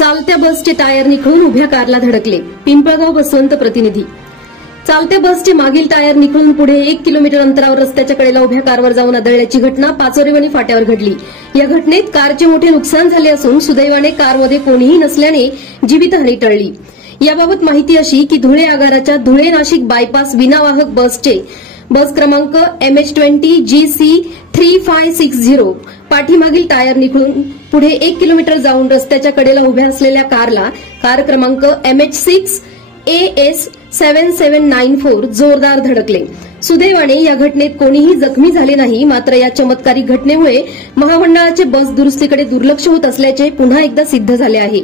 चालत्या बसचे टायर निखळून उभ्या कारला धडकले. पिंपळगाव बसवंत प्रतिनिधी. चालत्या बसचे मागील टायर निखळून पुढे 1 किलोमीटर अंतरावर रस्त्याच्या कडेला उभ्या कारवर जाऊन आदळल्याची घटना पाचोरेवणी फाट्यावर घडली. या घटनेत कारचे मोठे नुकसान झाले असून सुदैवाने कारमध्ये कोणीही नसल्याने जीवितहानी टळली. याबाबत माहिती अशी की धुळे आगाराच्या धुळे नाशिक बायपास विनावाहक बसचे बस क्रमांक MH20GC3560 पाठीमागील टायर निखळून पुढे 1 किलोमीटर जाऊन रस्त्याच्या कडेला उभ्या असलेल्या कारला कार क्रमांक MH6AS7794 जोरदार धडकले. सुदैवाने या घटनेत कोणीही जखमी झाले नाही. मात्र या चमत्कारिक घटनेमुळे महामंडळाचे बस दुरुस्तीकडे दुर्लक्ष होत असल्याचे पुन्हा एकदा सिद्ध झाले आहे.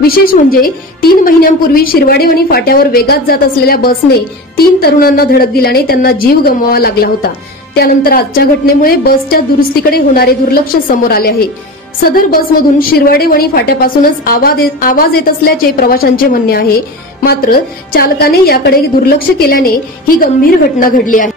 विशेष म्हणजे 3 महिन्यांपूर्वी शिरवाडेवणी फाट्यावर वेगात जात असलेल्या बसने 3 तरुणांना धडक दिल्याने त्यांना जीव गमवावा लागला होता. त्यानंतर आजच्या घटनेमुळे बसच्या दुरुस्तीकडे होणारे दुर्लक्ष समोर आले आहे. सदर बसमधून शिरवाडेवणी फाट्यापासूनच आवाज येत असल्याचे प्रवाशांचे म्हणणे आहे. मात्र चालकाने याकडे दुर्लक्ष केल्याने ही गंभीर घटना घडली आहे.